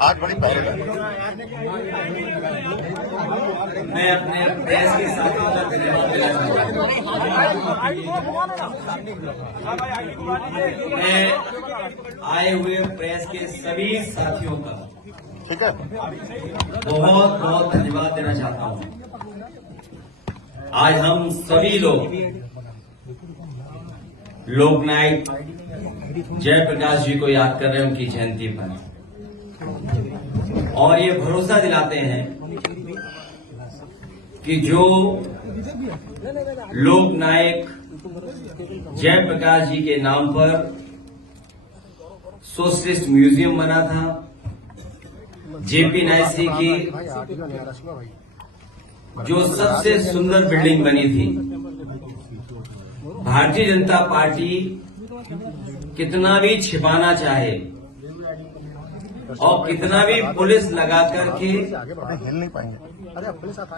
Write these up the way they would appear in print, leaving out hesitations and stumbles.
आज बड़ी पहल है। मैं अपने प्रेस के साथियों का धन्यवाद देना चाहता हूं। मैं आए हुए प्रेस के सभी साथियों का ठीक है, बहुत बहुत धन्यवाद देना चाहता हूं। आज हम सभी लोग लोकनायक जयप्रकाश जी को याद कर रहे हैं उनकी जयंती पर, और ये भरोसा दिलाते हैं कि जो लोकनायक जयप्रकाश जी के नाम पर सोशलिस्ट म्यूजियम बना था, जेपी नायसी की जो सबसे सुंदर बिल्डिंग बनी थी, भारतीय जनता पार्टी कितना भी छिपाना चाहे और कितना भी पुलिस लगा करके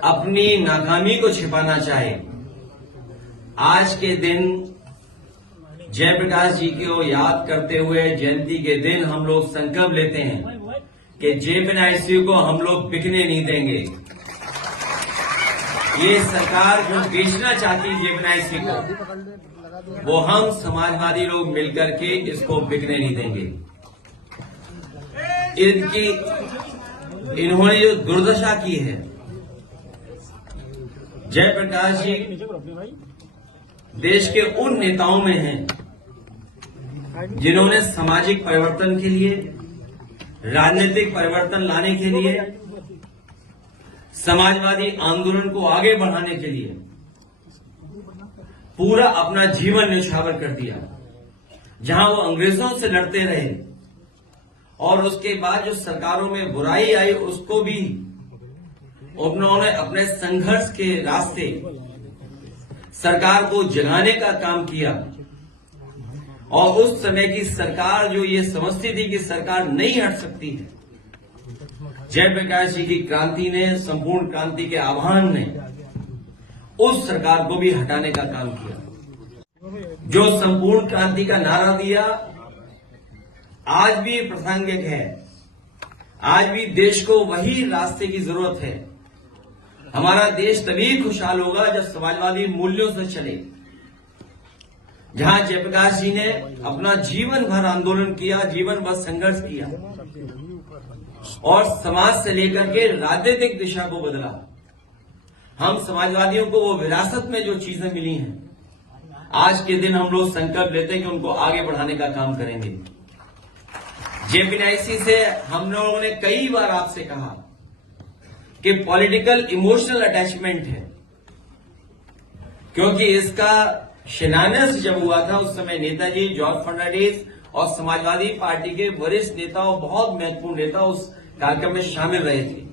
अपनी नाकामी को छिपाना चाहे, आज के दिन जयप्रकाश जी को याद करते हुए जयंती के दिन हम लोग संकल्प लेते हैं कि जेपीएनआईसी को हम लोग बिकने नहीं देंगे। ये सरकार जो बेचना चाहती है जेपीएनआईसी को, वो हम समाजवादी लोग मिलकर के इसको बिकने नहीं देंगे। इन्होंने जो दुर्दशा की है, जयप्रकाश जी देश के उन नेताओं में हैं जिन्होंने सामाजिक परिवर्तन के लिए, राजनीतिक परिवर्तन लाने के लिए, समाजवादी आंदोलन को आगे बढ़ाने के लिए पूरा अपना जीवन न्यौछावर कर दिया। जहां वो अंग्रेजों से लड़ते रहे और उसके बाद जो सरकारों में बुराई आई उसको भी उन्होंने अपने संघर्ष के रास्ते सरकार को जगाने का काम किया। और उस समय की सरकार जो ये समझती थी कि सरकार नहीं हट सकती है, जयप्रकाश जी की क्रांति ने, संपूर्ण क्रांति के आह्वान ने उस सरकार को भी हटाने का काम किया। जो संपूर्ण क्रांति का नारा दिया आज भी प्रासंगिक है। आज भी देश को वही रास्ते की जरूरत है। हमारा देश तभी खुशहाल होगा जब समाजवादी मूल्यों से चले। जहां जयप्रकाश जी ने अपना जीवन भर आंदोलन किया, जीवन भर संघर्ष किया और समाज से लेकर के राजनीतिक दिशा को बदला। हम समाजवादियों को वो विरासत में जो चीजें मिली हैं, आज के दिन हम लोग संकल्प लेते हैं कि उनको आगे बढ़ाने का काम करेंगे। जेपीएनआईसी से हम लोगों ने कई बार आपसे कहा कि पॉलिटिकल इमोशनल अटैचमेंट है, क्योंकि इसका शिलान्यास जब हुआ था उस समय नेताजी, जॉर्ज फर्नांडिस और समाजवादी पार्टी के वरिष्ठ नेता और बहुत महत्वपूर्ण नेता उस कार्यक्रम में शामिल रहे थे।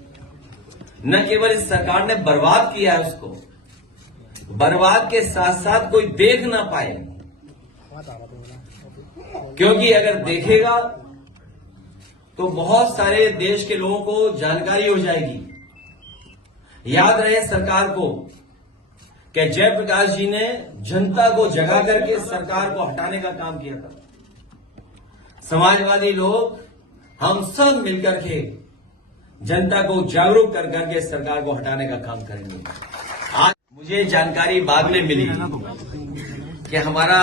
न केवल इस सरकार ने बर्बाद किया है उसको, बर्बाद के साथ साथ कोई देख ना पाए, क्योंकि अगर देखेगा तो बहुत सारे देश के लोगों को जानकारी हो जाएगी। याद रहे सरकार को कि जयप्रकाश जी ने जनता को जगा करके सरकार को हटाने का काम किया था। समाजवादी लोग हम सब मिलकर के जनता को जागरूक कर करके सरकार को हटाने का काम करेंगे। आज मुझे जानकारी बाद में मिली कि हमारा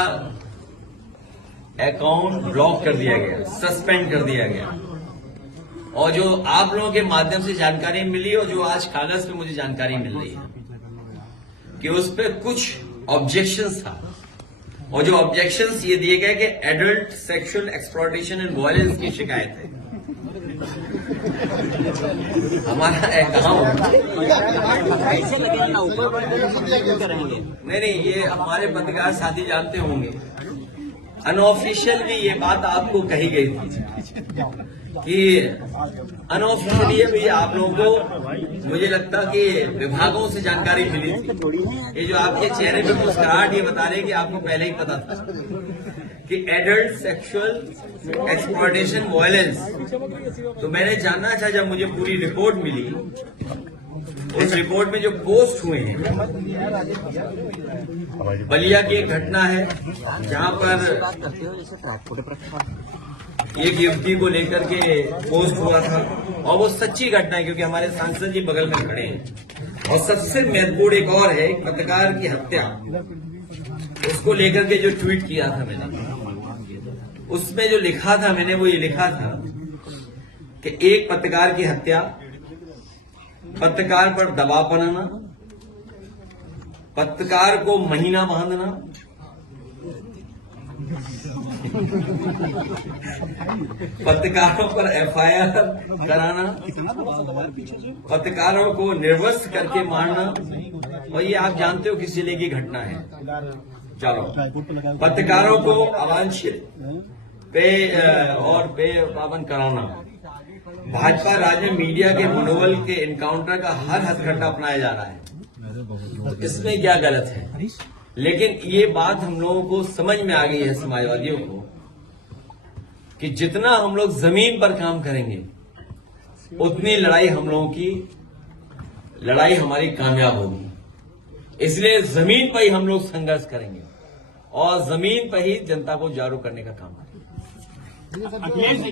अकाउंट ब्लॉक कर दिया गया, सस्पेंड कर दिया गया, और जो आप लोगों के माध्यम से जानकारी मिली और जो आज कागज पे मुझे जानकारी मिल रही है कि उस पर कुछ ऑब्जेक्शंस था, और जो ऑब्जेक्शंस ये दिए गए कि adult sexual exploitation and violence की शिकायत है। हमारा अकाउंट नहीं, ये हमारे पत्रकार साथी जानते होंगे, अनऑफिशियल भी ये बात आपको कही गई थी कि अनऑफिशियली भी आप लोगों को, मुझे लगता कि विभागों से जानकारी मिली थी। ये जो आपके चेहरे पे मुस्कुराहट ये बता रहे कि आपको पहले ही पता था कि एडल्ट सेक्सुअल एक्सप्लॉयटेशन वायलेंस। तो मैंने जानना था, जब मुझे पूरी रिपोर्ट मिली, उस रिपोर्ट में जो पोस्ट हुए हैं, बलिया की एक घटना है जहां पर एक युवती को लेकर के पोस्ट हुआ था और वो सच्ची घटना है क्योंकि हमारे सांसद जी बगल में खड़े हैं। और सबसे महत्वपूर्ण एक और है, एक पत्रकार की हत्या, उसको लेकर के जो ट्वीट किया था मैंने, उसमें जो लिखा था मैंने वो ये लिखा था कि एक पत्रकार की हत्या, पत्रकार पर दबाव बनाना, पत्रकार को महीना बांधना, पत्रकारों पर एफआईआर कराना, पत्रकारों को निर्वस्त्र करके मारना, और ये आप जानते हो किस जिले की घटना है। चलो, पत्रकारों को अवांछित पे पाबंद कराना, भाजपा राज्य में मीडिया के मनोबल के इनकाउंटर का हर हथकंडा अपनाया जा रहा है, इसमें क्या गलत है? लेकिन ये बात हम लोगों को समझ में आ गई है, समाजवादियों को, कि जितना हम लोग जमीन पर काम करेंगे उतनी लड़ाई हम लोगों की लड़ाई हमारी कामयाब होगी। इसलिए जमीन पर ही हम लोग संघर्ष करेंगे और जमीन पर ही जनता को जागरूक करने का काम करेंगे।